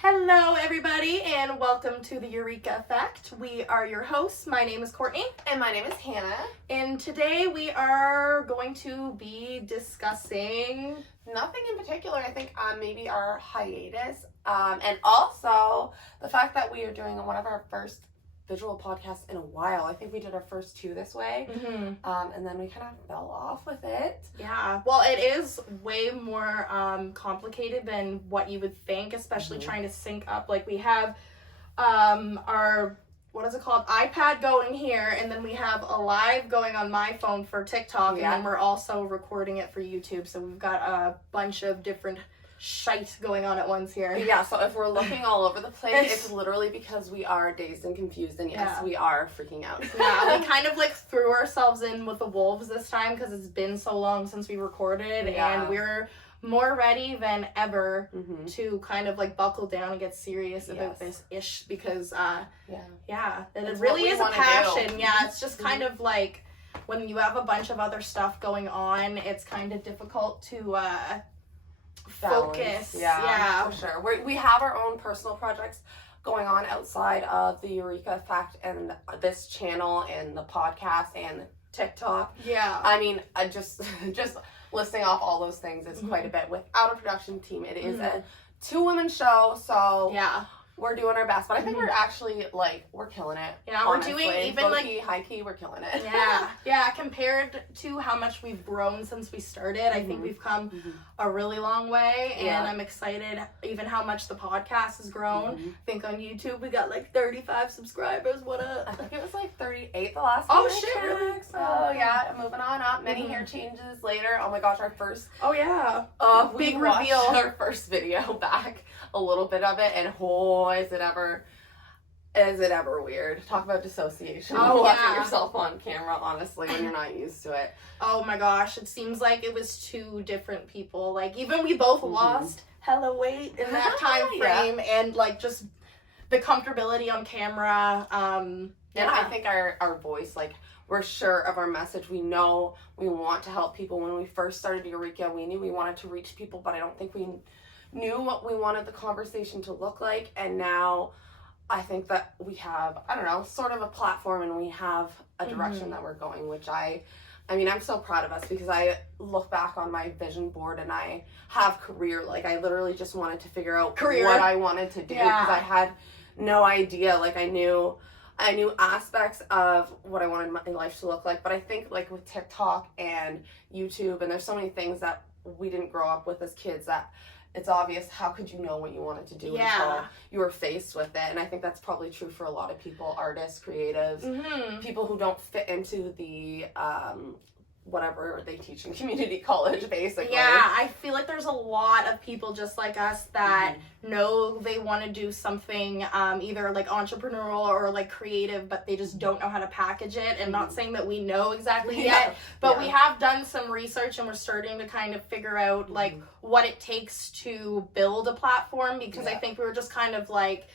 Hello, everybody, and welcome to the Eureka Effect. We are your hosts. My name is Courtney. And my name is Hannah. And today we are going to be discussing... Nothing in particular. I think maybe our hiatus. And also the fact that we are doing one of our first visual podcasts in a while. I think we did our first two this way. Mm-hmm. And then we kind of fell off with it. Yeah. Well, it is way more complicated than what you would think, especially trying to sync up. Like, we have our... what is it called? iPad going here, and then we have a live going on my phone for TikTok, and then we're also recording it for YouTube. So we've got a bunch of different shite going on at once here. Yeah, so if we're looking all over the place, it's literally because we are dazed and confused, and yes, we are freaking out. Yeah, we kind of like threw ourselves in with the wolves this time because it's been so long since we recorded, and we're more ready than ever to kind of like buckle down and get serious about this ish because it really is a passion. Yeah, it's just kind of like when you have a bunch of other stuff going on, it's kind of difficult to focus. Yeah, for sure. We have our own personal projects going on outside of the Eureka Effect and this channel and the podcast and TikTok. Yeah. I mean, just listing off all those things is quite a bit. Without a production team, it is a two-woman show, so we're doing our best. But I think we're actually, like, we're killing it. Yeah, honestly. We're doing even low-key, high-key, we're killing it. Yeah, compared to how much we've grown since we started, I think we've come a really long way, and I'm excited even how much the podcast has grown. I think on YouTube we got like 35 subscribers. What up? I think it was like 38 the last time. Oh shit, really? So yeah, moving on up. Many hair changes later. Oh my gosh, our first big reveal. Our first video back, a little bit of it, and is it ever weird? Talk about dissociation. Watching yourself on camera, honestly, when you're not used to it. Oh my gosh, it seems like it was two different people. Like, even we both lost hella weight in that time frame, and like just the comfortability on camera. And I think our voice, like, we're sure of our message. We know we want to help people. When we first started Eureka, we knew we wanted to reach people, but I don't think we knew what we wanted the conversation to look like. And now I think that we have, I don't know, sort of a platform, and we have a direction that we're going, which I mean, I'm so proud of us because I look back on my vision board and I have career. Like, I literally just wanted to figure out what I wanted to do because I had no idea. Like, I knew aspects of what I wanted my life to look like, but I think, like, with TikTok and YouTube, and there's so many things that we didn't grow up with as kids that it's obvious. How could you know what you wanted to do until you were faced with it? And I think that's probably true for a lot of people, artists, creatives, people who don't fit into the whatever they teach in community college, basically. Yeah, I feel like there's a lot of people just like us that know they want to do something either like entrepreneurial or like creative, but they just don't know how to package it. And not saying that we know exactly yet, but we have done some research and we're starting to kind of figure out like what it takes to build a platform, because I think we were just kind of like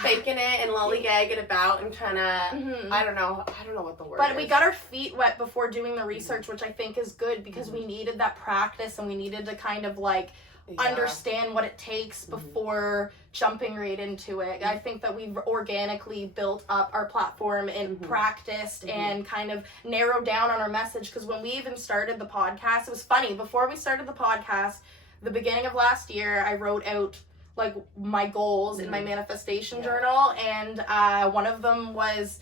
faking it and lollygagging about and trying to I don't know what the word is. But we got our feet wet before doing the research, which I think is good because we needed that practice and we needed to kind of like understand what it takes before jumping right into it. I think that we've organically built up our platform and practiced and kind of narrowed down on our message, because when we even started the podcast, it was funny. Before we started the podcast, the beginning of last year, I wrote out like my goals in my manifestation journal, and one of them was,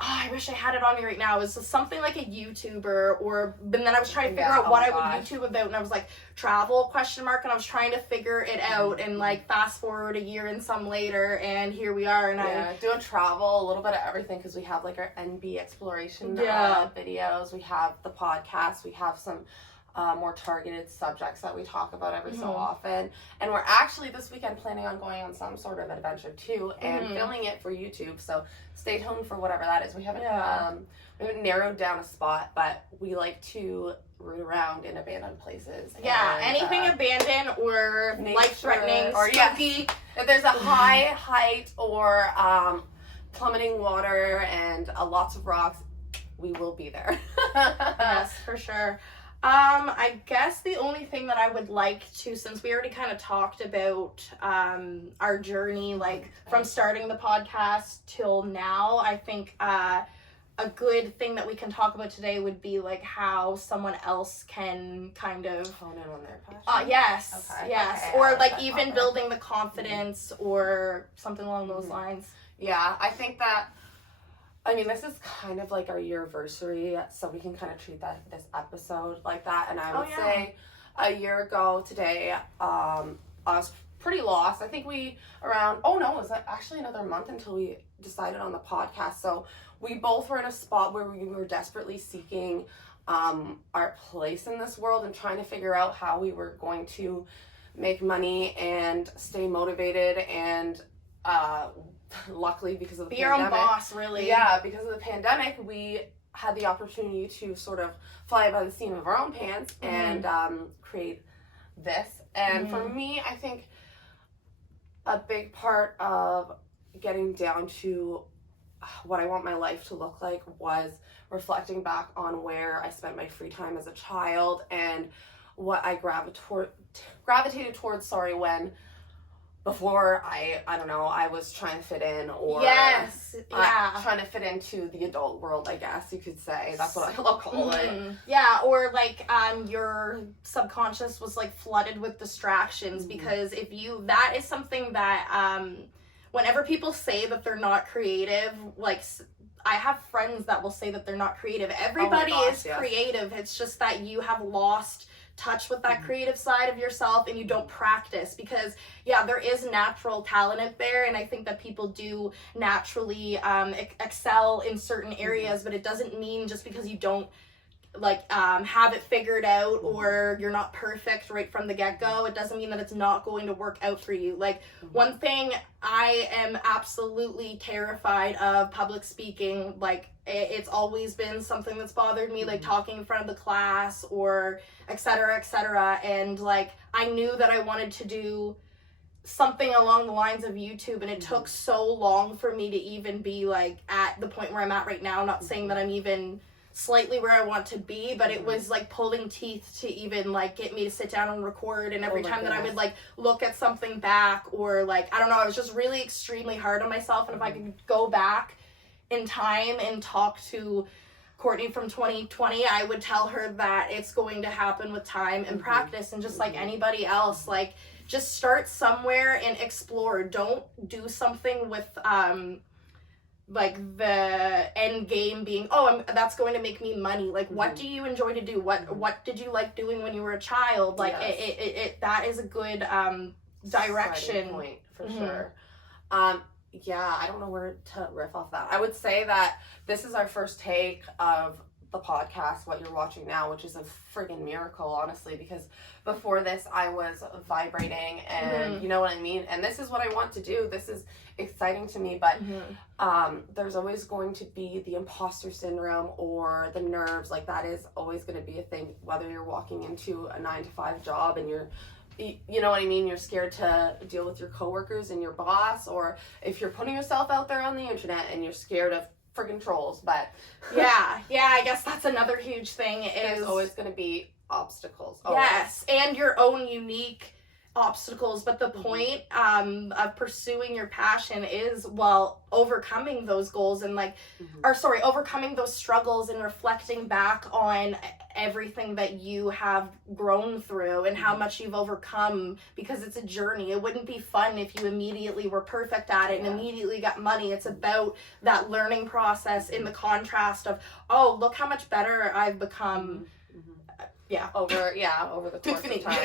I wish I had it on me right now, it was something like a YouTuber, and then I was trying to figure out what I would YouTube about, and I was like, travel, ? And I was trying to figure it out, and like fast forward a year and some later, and here we are, and I'm doing travel, a little bit of everything, because we have like our NB exploration videos, we have the podcast, we have some more targeted subjects that we talk about every so often. And we're actually this weekend planning on going on some sort of adventure too, and filming it for YouTube. So stay tuned for whatever that is. We haven't narrowed down a spot, but we like to root around in abandoned places. Yeah, and, anything abandoned or life-threatening, or spooky. If there's a high height or plummeting water and lots of rocks, we will be there. Yes, for sure. I guess the only thing that I would like to, since we already kind of talked about our journey, like from starting the podcast till now, I think a good thing that we can talk about today would be like how someone else can kind of hone in on their passion. Yes, okay, yes, okay, or like even building the confidence or something along those Mm-hmm. lines. Yeah, I think that, I mean, this is kind of like our year-versary, so we can kind of treat this episode like that. And I would say a year ago today, I was pretty lost. I think it was actually another month until we decided on the podcast. So we both were in a spot where we were desperately seeking our place in this world and trying to figure out how we were going to make money and stay motivated and luckily because of the pandemic. Be your own boss, really. Yeah, because of the pandemic, we had the opportunity to sort of fly by the seat of our own pants and create this. And for me, I think a big part of getting down to what I want my life to look like was reflecting back on where I spent my free time as a child and what I gravitated towards, when before I don't know, I was trying to fit in or trying to fit into the adult world, I guess you could say. That's what I'll call it. Yeah, or like your subconscious was like flooded with distractions because that is something that whenever people say that they're not creative, like I have friends that will say that they're not creative. Everybody is creative. It's just that you have lost touch with that creative side of yourself and you don't practice because there is natural talent out there, and I think that people do naturally excel in certain areas, but it doesn't mean just because you don't have it figured out or you're not perfect right from the get-go, it doesn't mean that it's not going to work out for you. Like one thing, I am absolutely terrified of public speaking. Like it's always been something that's bothered me, like talking in front of the class or et cetera, and like I knew that I wanted to do something along the lines of YouTube, and it took so long for me to even be like at the point where I'm at right now. Not saying that I'm even slightly where I want to be, but it was like pulling teeth to even like get me to sit down and record, and every time that I would like look at something back or like I don't know, I was just really extremely hard on myself. And if I could go back in time and talk to Courtney from 2020, I would tell her that it's going to happen with time and practice, and just like anybody else, like just start somewhere and explore. Don't do something with like the end game being that's going to make me money. Like what do you enjoy to do? What did you like doing when you were a child? Like it that is a good direction point for sure. I don't know where to riff off that. I would say that this is our first take of the podcast, what you're watching now, which is a friggin' miracle, honestly, because before this I was vibrating and you know what I mean, and this is what I want to do. This is exciting to me, but there's always going to be the imposter syndrome or the nerves. Like that is always going to be a thing, whether you're walking into a 9-to-5 job and you know what I mean, you're scared to deal with your coworkers and your boss, or if you're putting yourself out there on the internet and you're scared of friggin' trolls. But I guess that's another huge thing. There's always going to be obstacles. Always. Yes, and your own unique obstacles, but the point of pursuing your passion is overcoming those goals and overcoming those struggles and reflecting back on everything that you have grown through and how much you've overcome, because it's a journey. It wouldn't be fun if you immediately were perfect at it and immediately got money. It's about that learning process in the contrast of, look how much better I've become. Over the course of time.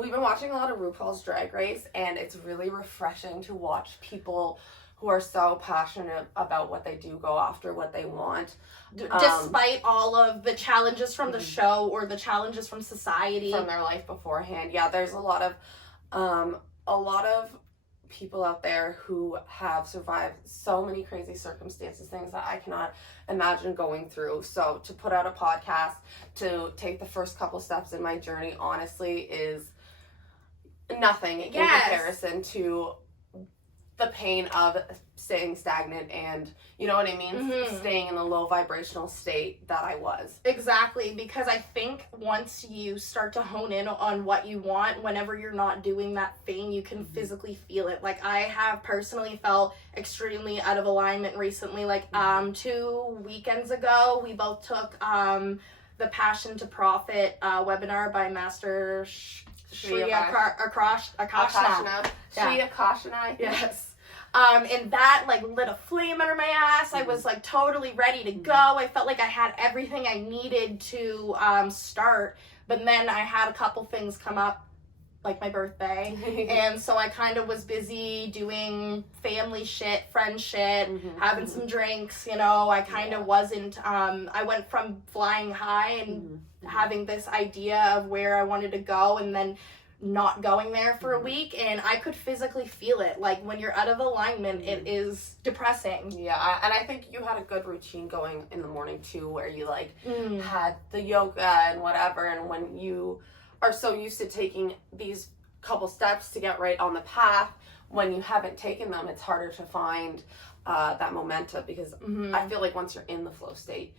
We've been watching a lot of RuPaul's Drag Race, and it's really refreshing to watch people who are so passionate about what they do, go after what they want. Despite all of the challenges from the show or the challenges from society. From their life beforehand. Yeah, there's a lot of people out there who have survived so many crazy circumstances, things that I cannot imagine going through. So to put out a podcast, to take the first couple steps in my journey, honestly, is nothing in comparison to the pain of staying stagnant and, you know what I mean? Staying in the low vibrational state that I was. Exactly, because I think once you start to hone in on what you want, whenever you're not doing that thing, you can physically feel it. Like, I have personally felt extremely out of alignment recently. Like, 2 weekends ago, we both took the Passion to Profit webinar by Master Shriya Akashna. Shriya Akashna. Yes. And that, like, lit a flame under my ass. I was, like, totally ready to go. I felt like I had everything I needed to start. But then I had a couple things come up, like my birthday. And so I kind of was busy doing family shit, friend shit, having some drinks, you know. I kind of wasn't, I went from flying high and having this idea of where I wanted to go, and then not going there for a week, and I could physically feel it. Like, when you're out of alignment, it is depressing. Yeah, and I think you had a good routine going in the morning too, where you like had the yoga and whatever, and when you are so used to taking these couple steps to get right on the path, when you haven't taken them, it's harder to find that momentum, because I feel like once you're in the flow state,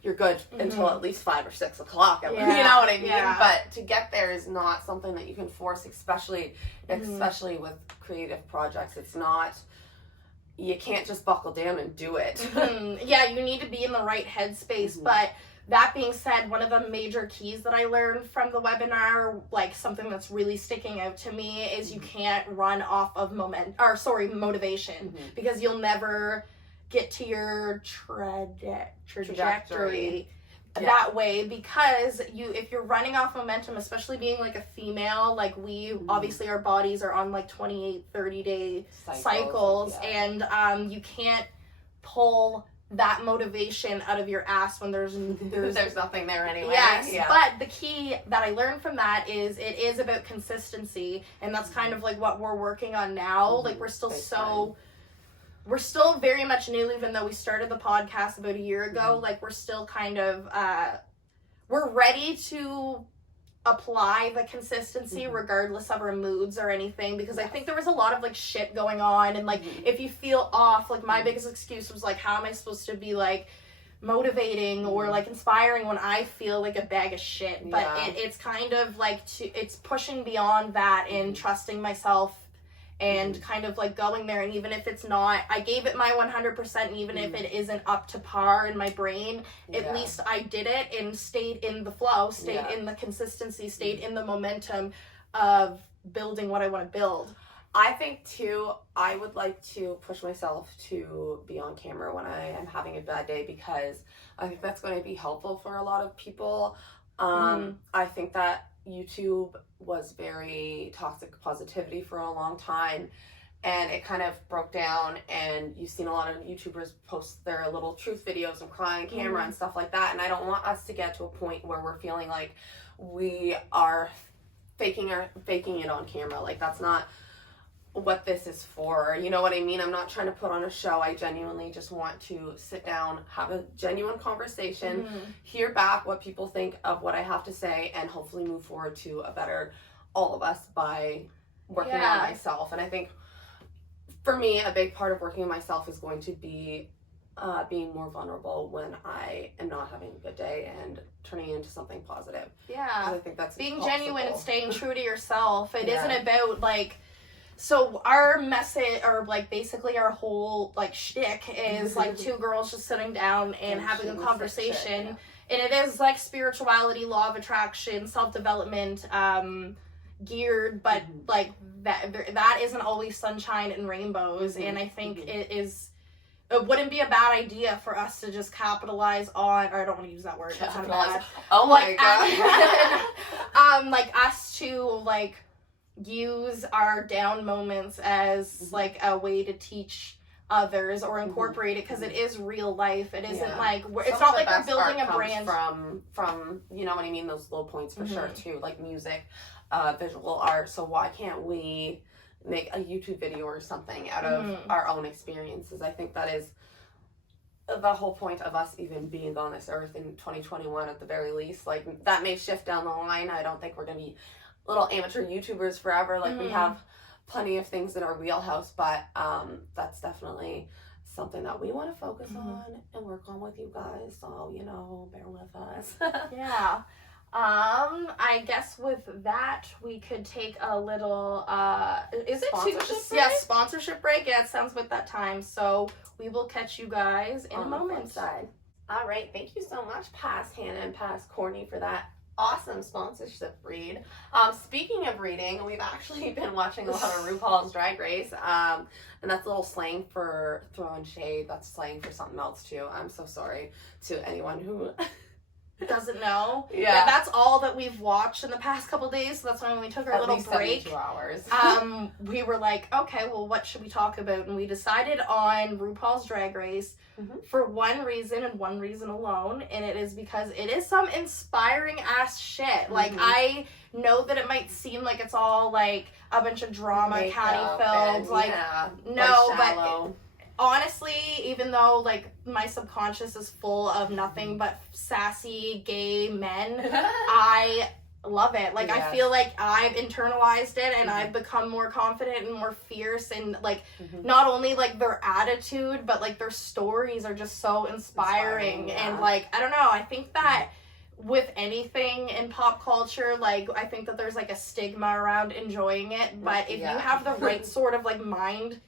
you're good until at least 5 or 6 o'clock. You know what I mean? Yeah. But to get there is not something that you can force, especially with creative projects. It's not, you can't just buckle down and do it. Yeah, you need to be in the right headspace. But that being said, one of the major keys that I learned from the webinar, like something that's really sticking out to me, is you can't run off of motivation, because you'll never get to your trajectory that way, because if you're running off momentum, especially being like a female, like we obviously our bodies are on like 28-30 day cycles, and you can't pull that motivation out of your ass when there's nothing there anyway. Yes, but the key that I learned from that is it is about consistency, and that's kind of like what we're working on now. Like, we're still very much new, even though we started the podcast about a year ago. Like, we're still kind of, we're ready to apply the consistency regardless of our moods or anything, because I think there was a lot of, like, shit going on, and, like, if you feel off, like, my biggest excuse was, like, how am I supposed to be, like, motivating or, like, inspiring when I feel like a bag of shit? But it's kind of, like, it's pushing beyond that and trusting myself, and kind of like going there, and even if it's not, I gave it my 100%, and even if it isn't up to par in my brain, at least I did it and stayed in the flow, stayed in the consistency, stayed in the momentum of building what I want to build. I think too, I would like to push myself to be on camera when I am having a bad day, because I think that's going to be helpful for a lot of people. I think that YouTube was very toxic positivity for a long time, and it kind of broke down, and you've seen a lot of YouTubers post their little truth videos and crying camera and stuff like that, and I don't want us to get to a point where we're feeling like we are faking it on camera. Like, that's not what this is for, you know what I mean? I'm not trying to put on a show. I genuinely just want to sit down, have a genuine conversation, hear back what people think of what I have to say, and hopefully move forward to a better all of us by working on myself. And I think for me, a big part of working on myself is going to be being more vulnerable when I am not having a good day, and turning it into something positive. Yeah. I think that's being genuine and staying true to yourself. It isn't about, like, so our message, or like basically our whole like shtick is like two girls just sitting down and having a conversation, and it is like spirituality, law of attraction, self-development geared, but like that isn't always sunshine and rainbows. And I think it wouldn't be a bad idea for us to just capitalize on, or I don't want to use that word, that's bad. Oh my god. Like us to like use our down moments as like a way to teach others or incorporate it, because it is real life. It isn't like it's not like we're building a brand from you know what I mean, those low points for sure too, like music, visual art. So why can't we make a YouTube video or something out of our own experiences? I think that is the whole point of us even being on this earth in 2021 at the very least. Like, that may shift down the line. I don't think we're gonna be little amateur YouTubers forever. Like, we have plenty of things in our wheelhouse, but that's definitely something that we want to focus on and work on with you guys. So, you know, bear with us. Yeah. I guess with that we could take a little is it Sponsorship break? Yeah, sponsorship break. Yeah, it sounds with that time. So we will catch you guys in a moment. All right, thank you so much, Past Hannah and Past Courtney, for that awesome sponsorship read. Speaking of reading, we've actually been watching a lot of RuPaul's Drag Race, and that's a little slang for throwing shade. That's slang for something else too. I'm so sorry to anyone who doesn't know. Yeah. That's all that we've watched in the past couple days. So that's why when we took our little break, 72 hours. we were like, okay, well, what should we talk about? And we decided on RuPaul's Drag Race for one reason and one reason alone, and it is because it is some inspiring ass shit. Like, I know that it might seem like it's all like a bunch of drama, catty filled, like, no, but honestly, even though like my subconscious is full of nothing but sassy gay men, I love it. Like, I feel like I've internalized it and I've become more confident and more fierce, and like not only like their attitude but like their stories are just so inspiring. And like, I don't know, I think that with anything in pop culture, like, I think that there's like a stigma around enjoying it, but if you have the right sort of like mind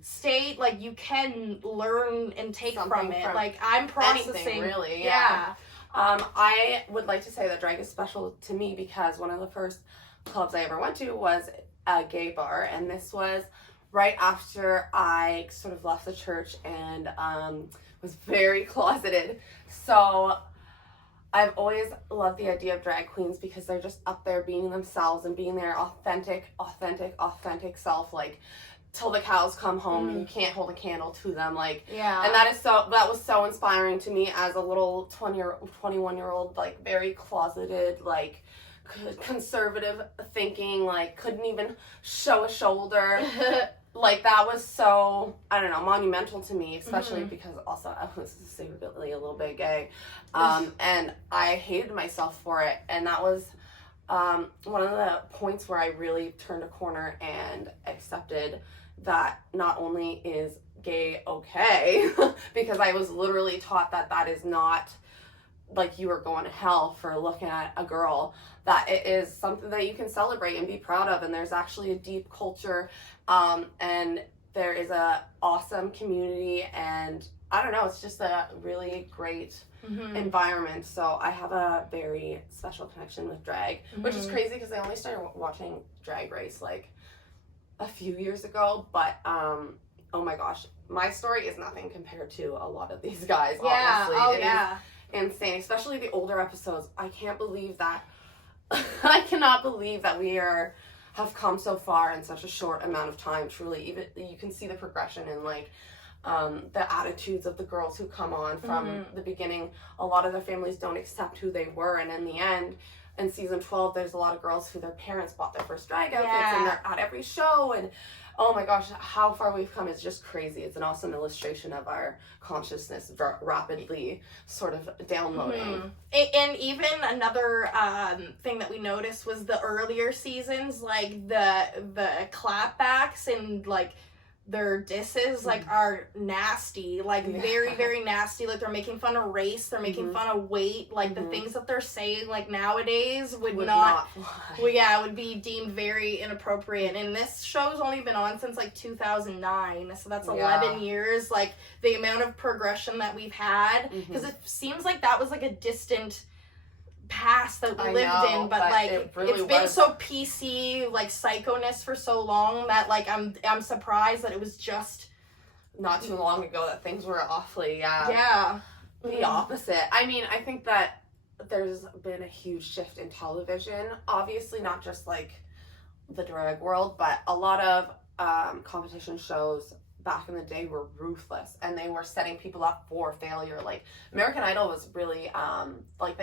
state, like, you can learn and take from it. Like, I'm processing anything, really. I would like to say that drag is special to me because one of the first clubs I ever went to was a gay bar, and this was right after I sort of left the church and was very closeted. So I've always loved the idea of drag queens because they're just up there being themselves and being their authentic self, like, till the cows come home. You can't hold a candle to them, like, and that was so inspiring to me as a little 21-year-old, like, very closeted, like, conservative thinking, like, couldn't even show a shoulder. Like, that was so, I don't know, monumental to me, especially because also I was secretly a little bit gay, and I hated myself for it, and that was one of the points where I really turned a corner and accepted that not only is gay okay, because I was literally taught that that is not, like, you are going to hell for looking at a girl, that it is something that you can celebrate and be proud of, and there's actually a deep culture, and there is a awesome community, and I don't know, it's just a really great environment. So I have a very special connection with drag, which is crazy because I only started watching Drag Race like a few years ago, but oh my gosh, my story is nothing compared to a lot of these guys. Honestly, is insane, especially the older episodes. I can't believe that I cannot believe that we have come so far in such a short amount of time. Truly, even you can see the progression in like the attitudes of the girls who come on from the beginning. A lot of their families don't accept who they were, and in the end, in season 12, there's a lot of girls who their parents bought their first drag outfits, and they're at every show, and oh my gosh, how far we've come is just crazy. It's an awesome illustration of our consciousness rapidly sort of downloading. And even another thing that we noticed was the earlier seasons, like the clapbacks and like their disses like are nasty, like very, very nasty. Like, they're making fun of race, they're making fun of weight, like the things that they're saying like nowadays would not would be deemed very inappropriate. And this show's only been on since like 2009, so that's 11 years. Like, the amount of progression that we've had, because it seems like that was like a distant past that we lived in, but like it's been so PC, like psychoness for so long that like I'm surprised that it was just not too long ago that things were awfully the opposite. I mean, I think that there's been a huge shift in television, obviously not just like the drag world, but a lot of competition shows back in the day were ruthless, and they were setting people up for failure. Like, American Idol was really like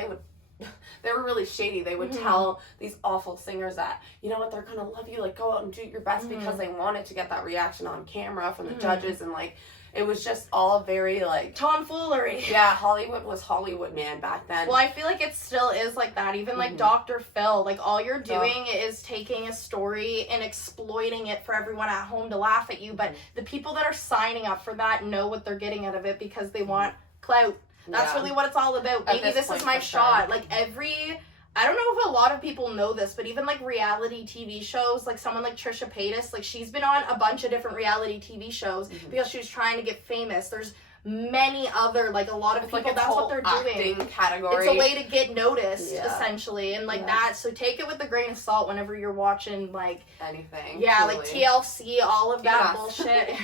they were really shady. They would tell these awful singers that, you know what, they're gonna love you, like, go out and do your best, because they wanted to get that reaction on camera from the judges, and like It was just all very, like... tomfoolery. Yeah, Hollywood was Hollywood, man, back then. Well, I feel like it still is like that. Even, like, Dr. Phil. Like, all you're doing is taking a story and exploiting it for everyone at home to laugh at you. But the people that are signing up for that know what they're getting out of it because they want clout. That's really what it's all about. Maybe this is my shot. Like, I don't know if a lot of people know this, but even, like, reality TV shows, like, someone like Trisha Paytas, like, she's been on a bunch of different reality TV shows because she was trying to get famous. There's many other, like, a lot of people, like, that's what they're doing. Category. It's a way to get noticed, essentially, and, like, that, so take it with a grain of salt whenever you're watching, like... anything. Yeah, truly. like, TLC, all of that bullshit.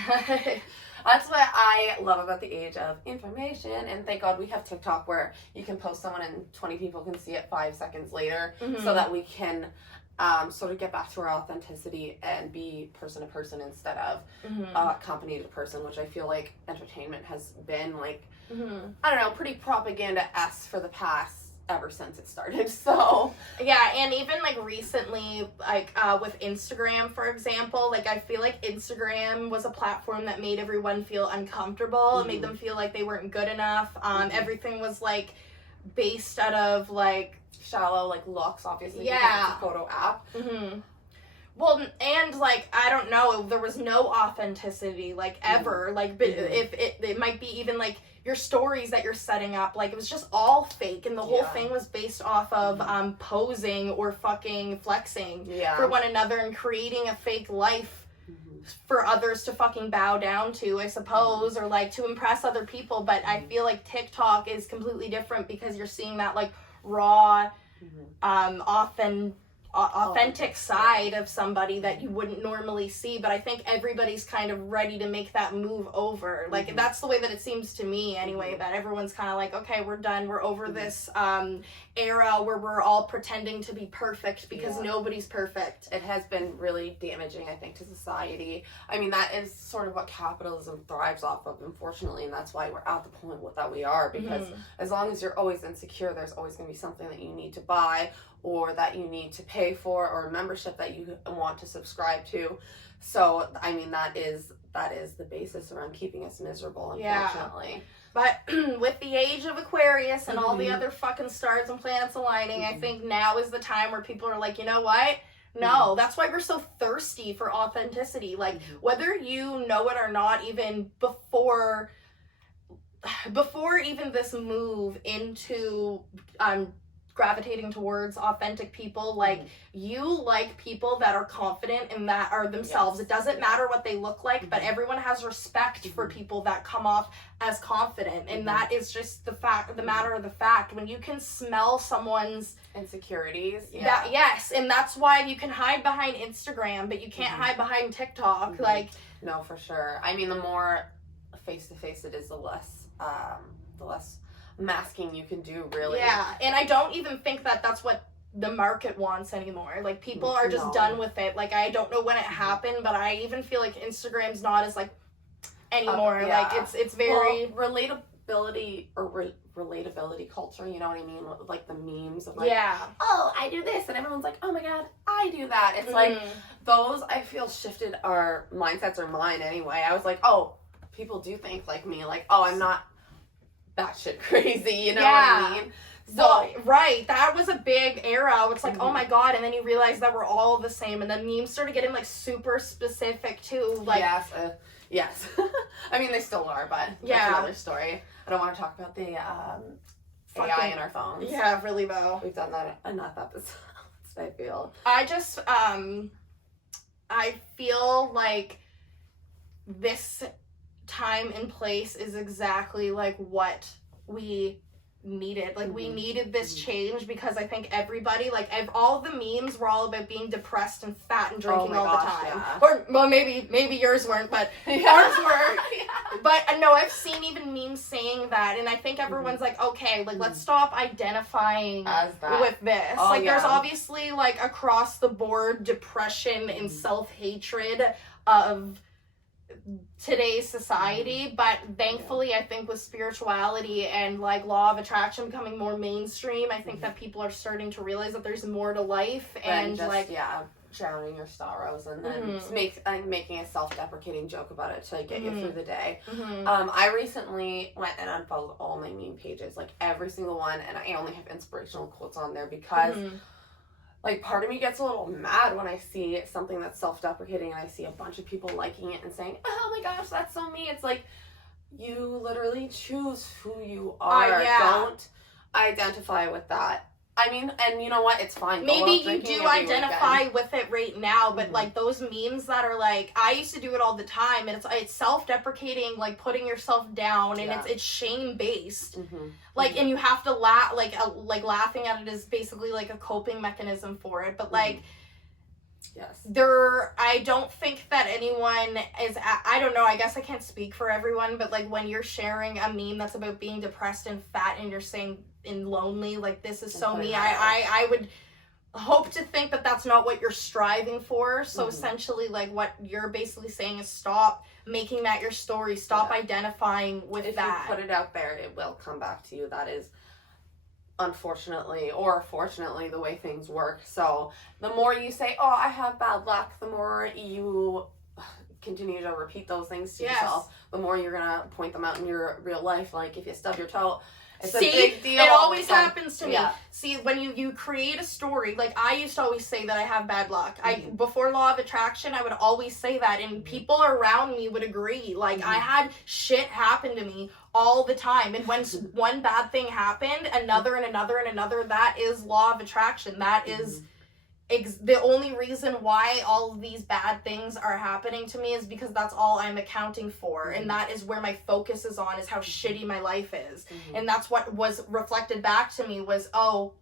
That's what I love about the age of information, and thank God we have TikTok where you can post someone and 20 people can see it 5 seconds later, so that we can sort of get back to our authenticity and be person to person instead of company to person, which I feel like entertainment has been, like, I don't know, pretty propaganda-esque for the past ever since it started. So yeah, and even like recently, like with Instagram, for example, like I feel like Instagram was a platform that made everyone feel uncomfortable. It made them feel like they weren't good enough. Everything was like based out of like shallow like looks, obviously, because it's a photo app. Well, and, like, I don't know, there was no authenticity, like, ever. Like, if it might be even, like, your stories that you're setting up, like, it was just all fake, and the whole thing was based off of posing or fucking flexing for one another and creating a fake life for others to fucking bow down to, I suppose, or, like, to impress other people. But I feel like TikTok is completely different because you're seeing that, like, raw, authentic side of somebody that you wouldn't normally see. But I think everybody's kind of ready to make that move over. Like, that's the way that it seems to me anyway, that everyone's kind of like, okay, we're done, we're over this era where we're all pretending to be perfect because nobody's perfect. It has been really damaging, I think, to society. I mean, that is sort of what capitalism thrives off of, unfortunately, and that's why we're at the point that we are, because as long as you're always insecure, there's always going to be something that you need to buy or that you need to pay for, or a membership that you want to subscribe to. So, I mean, that is the basis around keeping us miserable, unfortunately. But with the age of Aquarius and all the other fucking stars and planets aligning, I think now is the time where people are like, you know what? No, that's why we're so thirsty for authenticity. Like, whether you know it or not, even before even this move into gravitating towards authentic people, like, you like people that are confident and that are themselves. It doesn't matter what they look like, but everyone has respect for people that come off as confident, and that is just the matter of the fact. When you can smell someone's insecurities, and that's why you can hide behind Instagram, but you can't hide behind TikTok. Like, no, for sure. I mean, the more face to face it is, the less masking you can do, really. Yeah, and I don't even think that that's what the market wants anymore. Like, people are just done with it. Like, I don't know when it happened, but I even feel like Instagram's not as, like, anymore. Like, it's very... relatability or relatability culture, you know what I mean? Like, the memes of, like, oh, I do this, and everyone's like, oh my god, I do that. It's like, those, I feel, shifted our mindsets, or mine anyway. I was like, oh, people do think like me. Like, oh, I'm not batshit crazy, you know what I mean? So, well, that was a big era. It's like, oh my god, and then you realize that we're all the same, and then memes started getting, like, super specific too. Like, yes. I mean, they still are, but that's another story. I don't want to talk about the AI in our phones. Yeah, really though. We've done that enough episodes, I feel. I just, I feel like this time and place is exactly, like, what we needed. Like, we needed this change, because I think everybody, like, all the memes were all about being depressed and fat and drinking all the time. Or, well, maybe yours weren't, but ours were. But no, I've seen even memes saying that, and I think everyone's like, okay, like, let's stop identifying with this. There's obviously, like, across the board depression and self-hatred of today's society, but thankfully I think with spirituality and, like, law of attraction becoming more mainstream, I think that people are starting to realize that there's more to life, and just, like, drowning your sorrows and then making a self-deprecating joke about it to get you through the day. I recently went and unfollowed all my meme pages, like every single one, and I only have inspirational quotes on there because like part of me gets a little mad when I see something that's self-deprecating and I see a bunch of people liking it and saying, oh my gosh, that's so me. It's like, you literally choose who you are. Don't identify with that. I mean, and you know what? It's fine. Maybe you do identify with it right now, but like those memes that are like, I used to do it all the time, and it's self-deprecating, like putting yourself down, and it's shame-based. Like, and you have to laugh, like laughing at it is basically like a coping mechanism for it, but like, I don't think that anyone is, I don't know, I guess I can't speak for everyone, but like when you're sharing a meme that's about being depressed and fat and you're saying and lonely, like this is so me, I would hope to think that that's not what you're striving for. So essentially like what you're basically saying is stop making that your story, stop identifying with that. If you put it out there, it will come back to you. That is unfortunately or fortunately the way things work. So the more you say, oh, I have bad luck, the more you continue to repeat those things to yourself, the more you're gonna point them out in your real life. Like if you stub your toe, it's a big deal. It always happens to me. See, when you create a story, like I used to always say that I have bad luck. Before Law of Attraction, I would always say that, and people around me would agree. Like I had shit happen to me all the time, and when one bad thing happened, another and another and another, that is Law of Attraction. That is the only reason why all of these bad things are happening to me is because that's all I'm accounting for, and that is where my focus is on, is how shitty my life is. And that's what was reflected back to me was, oh,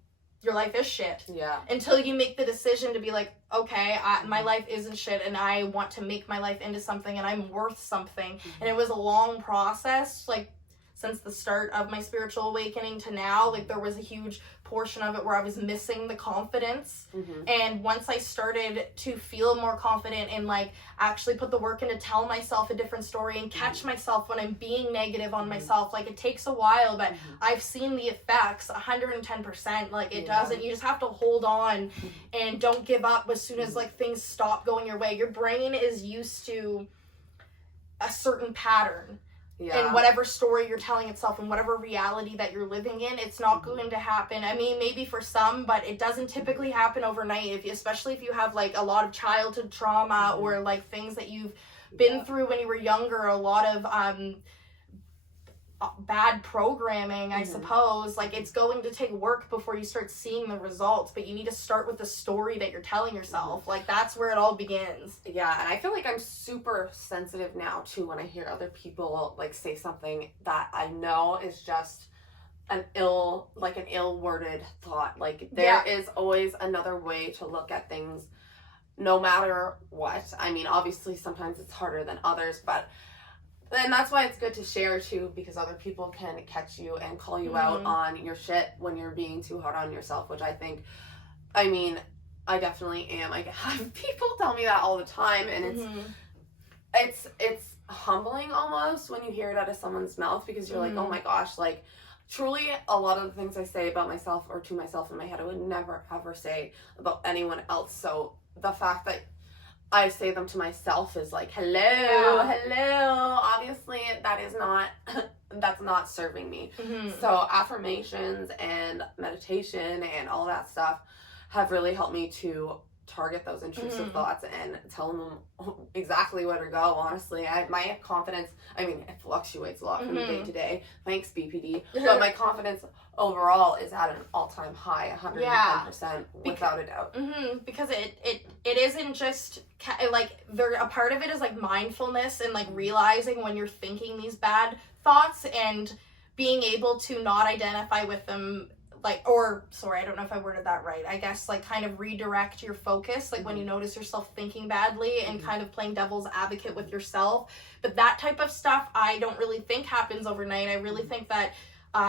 your life is shit. Until you make the decision to be like, okay, my life isn't shit, and I want to make my life into something, and I'm worth something. And it was a long process, like since the start of my spiritual awakening to now. Like there was a huge portion of it where I was missing the confidence, and once I started to feel more confident and like actually put the work in to tell myself a different story and catch myself when I'm being negative on myself, like it takes a while, but I've seen the effects 110%. Like it doesn't, you just have to hold on and don't give up as soon as like things stop going your way. Your brain is used to a certain pattern. And whatever story you're telling itself and whatever reality that you're living in, it's not going to happen. I mean, maybe for some, but it doesn't typically happen overnight, especially if you have like a lot of childhood trauma or like things that you've been through when you were younger, a lot of bad programming, I suppose. Like it's going to take work before you start seeing the results, but you need to start with the story that you're telling yourself. Like that's where it all begins. And I feel like I'm super sensitive now too when I hear other people like say something that I know is just an ill worded thought. Like there is always another way to look at things no matter what. I mean, obviously sometimes it's harder than others, but and that's why it's good to share too, because other people can catch you and call you out on your shit when you're being too hard on yourself, which I think, I mean, I definitely am. I have people tell me that all the time, and it's humbling almost when you hear it out of someone's mouth, because you're like, oh my gosh, like truly a lot of the things I say about myself or to myself in my head, I would never ever say about anyone else. So the fact that I say them to myself is like, hello. Obviously, that's not serving me. So affirmations and meditation and all that stuff have really helped me to target those intrusive thoughts and tell them exactly where to go. Honestly, my confidence, I mean, it fluctuates a lot from day to day. Thanks, BPD. But my confidence overall is at an all-time high, 110%, without a doubt. Because it isn't just like a part of it is like mindfulness and like realizing when you're thinking these bad thoughts and being able to not identify with them. Like, or sorry, I don't know if I worded that right. I guess like kind of redirect your focus, like when you notice yourself thinking badly and kind of playing devil's advocate with yourself. But that type of stuff I don't really think happens overnight. I really think that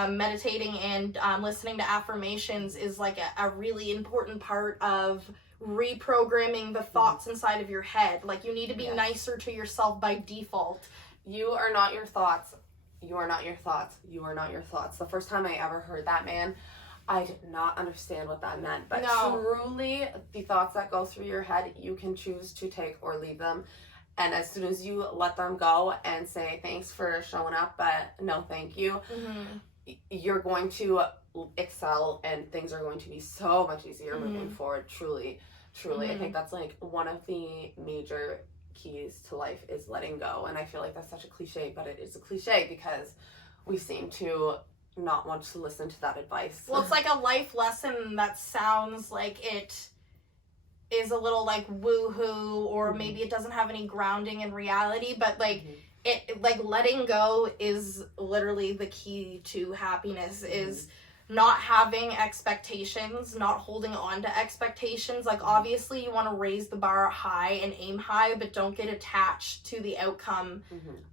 meditating and listening to affirmations is like a really important part of reprogramming the thoughts inside of your head. Like you need to be nicer to yourself by default. You are not your thoughts. You are not your thoughts. You are not your thoughts. The first time I ever heard that, man, I did not understand what that meant. But No. truly, the thoughts that go through your head, you can choose to take or leave them. And as soon as you let them go and say, thanks for showing up, but no thank you, you're going to excel and things are going to be so much easier moving forward. Truly. I think that's like one of the major keys to life is letting go. And I feel like that's such a cliche, but it is a cliche because we seem to not want to listen to that advice. Well, it's like a life lesson that sounds like it is a little like woo-hoo, or maybe it doesn't have any grounding in reality, but like it like letting go is literally the key to happiness, is not having expectations, not holding on to expectations. Like obviously you want to raise the bar high and aim high, but don't get attached to the outcome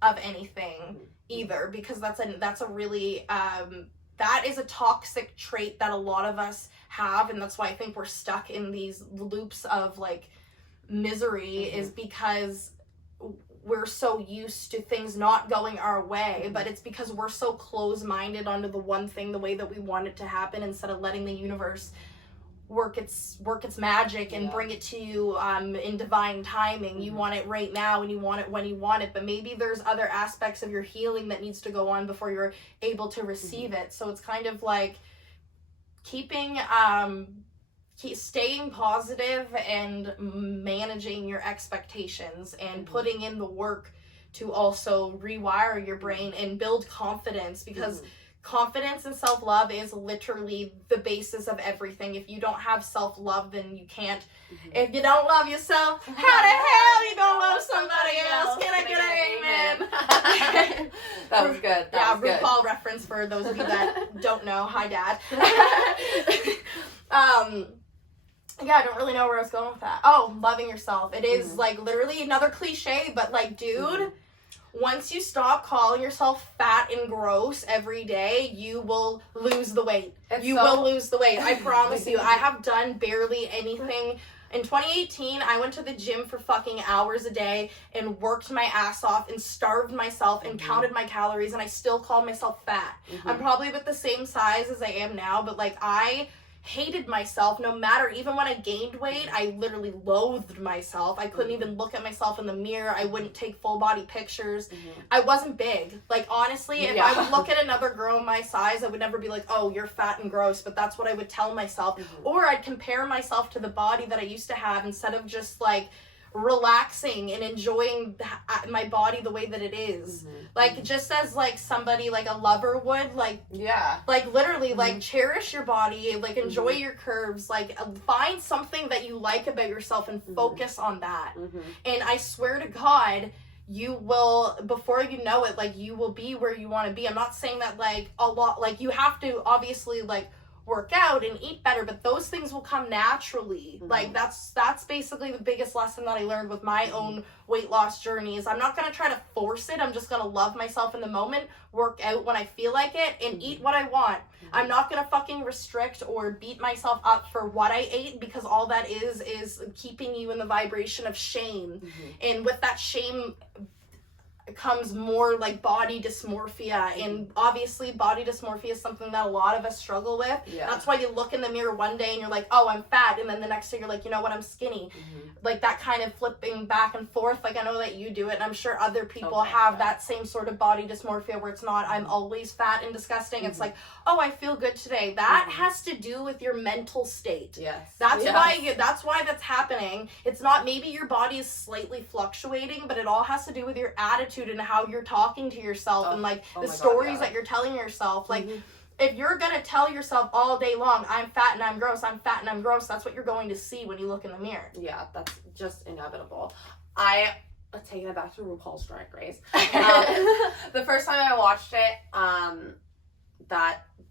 of anything either, because that's a really that is a toxic trait that a lot of us have, and that's why I think we're stuck in these loops of like misery, is because we're so used to things not going our way, but it's because we're so close-minded onto the one thing the way that we want it to happen, instead of letting the universe work its magic and bring it to you in divine timing. You want it right now and you want it when you want it, but maybe there's other aspects of your healing that needs to go on before you're able to receive it. So it's kind of like keeping staying positive and managing your expectations and putting in the work to also rewire your brain and build confidence, because confidence and self-love is literally the basis of everything. If you don't have self-love, then you can't. If you don't love yourself, how the hell you gonna love somebody else? Can I get an amen? That was good. That was RuPaul reference for those of you that don't know. Hi, Dad. Yeah, I don't really know where I was going with that. Oh, loving yourself. It is like literally another cliche, but like, dude, once you stop calling yourself fat and gross every day, you will lose the weight. You will lose the weight. I promise you. I have done barely anything. In 2018, I went to the gym for fucking hours a day and worked my ass off and starved myself and counted my calories, and I still called myself fat. I'm probably about the same size as I am now, but like I hated myself no matter, even when I gained weight, I literally loathed myself. I couldn't even look at myself in the mirror. I wouldn't take full body pictures. I wasn't big. Like honestly, if I would look at another girl my size, I would never be like, oh, you're fat and gross, but that's what I would tell myself. Or I'd compare myself to the body that I used to have, instead of just like relaxing and enjoying my body the way that it is. Like just as like somebody, like a lover would, like like literally like cherish your body, like enjoy your curves, like find something that you like about yourself and focus on that. And I swear to God, you will, before you know it, like you will be where you want to be. I'm not saying that like a lot, like you have to obviously like work out and eat better, but those things will come naturally. Like that's basically the biggest lesson that I learned with my own weight loss journey, is I'm not going to try to force it. I'm just going to love myself in the moment, work out when I feel like it, and eat what I want. I'm not going to fucking restrict or beat myself up for what I ate, because all that is keeping you in the vibration of shame. And with that shame comes more like body dysmorphia, and obviously body dysmorphia is something that a lot of us struggle with. That's why you look in the mirror one day and you're like, oh, I'm fat, and then the next day you're like, you know what, I'm skinny. Like that kind of flipping back and forth. Like I know that you do it, and I'm sure other people have that same sort of body dysmorphia where it's not I'm always fat and disgusting. It's like, oh, I feel good today. That has to do with your mental state. That's why that's happening. It's not, maybe your body is slightly fluctuating, but it all has to do with your attitude and how you're talking to yourself, and like the stories that you're telling yourself. Like if you're gonna tell yourself all day long, I'm fat and I'm gross, I'm fat and I'm gross, that's what you're going to see when you look in the mirror. That's just inevitable. Taking it back to RuPaul's Drag Race. The first time I watched it,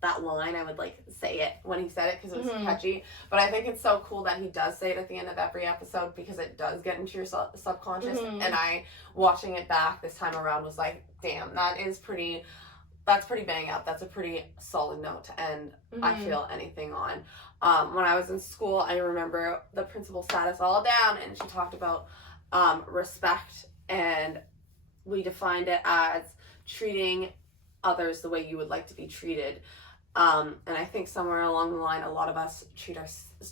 that line, I would like say it when he said it because it was catchy. But I think it's so cool that he does say it at the end of every episode, because it does get into your subconscious. And I, watching it back this time around, was like, damn, that's pretty bang up. That's a pretty solid note to end I feel anything on. When I was in school, I remember the principal sat us all down and she talked about respect, and we defined it as treating others the way you would like to be treated. And I think somewhere along the line, a lot of us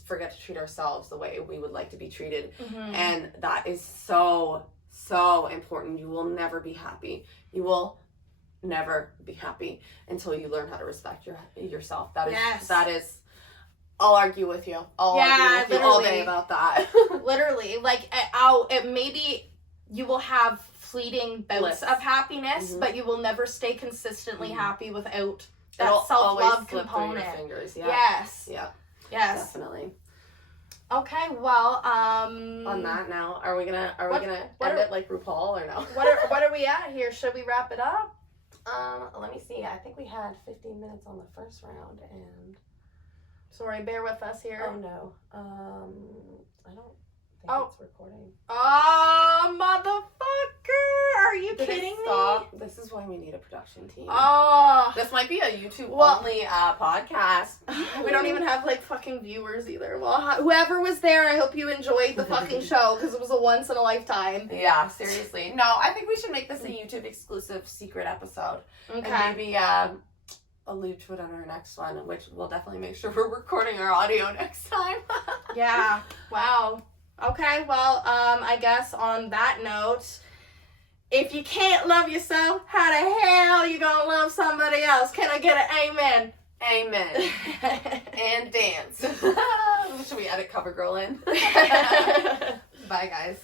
forget to treat ourselves the way we would like to be treated. And that is so, so important. You will never be happy. You will never be happy until you learn how to respect yourself. That is, I'll argue with you. I'll argue with you all day about that. Literally, like, maybe you will have fleeting bouts of happiness, but you will never stay consistently happy without that self-love component. Yeah. Yes. Yeah. Yes. Definitely. Okay, well, on that now, are we gonna end it like RuPaul or no? What are we at here? Should we wrap it up? Let me see. I think we had 15 minutes on the first round, and sorry, bear with us here. oh no, I don't think it's recording. Oh, motherfucker! Are you Did kidding it me? stop? This is why we need a production team. Oh, This might be a YouTube only podcast. we don't even have like fucking viewers either. Well, whoever was there, I hope you enjoyed the fucking show because it was a once in a lifetime. Yeah, seriously. No, I think we should make this a YouTube exclusive secret episode. Okay. And maybe allude to it on our next one, which we'll definitely make sure we're recording our audio next time. Yeah. Wow. Okay, well, I guess on that note, if you can't love yourself, how the hell you gonna love somebody else? Can I get an amen? Amen. And dance. Should we edit CoverGirl in? Bye, guys.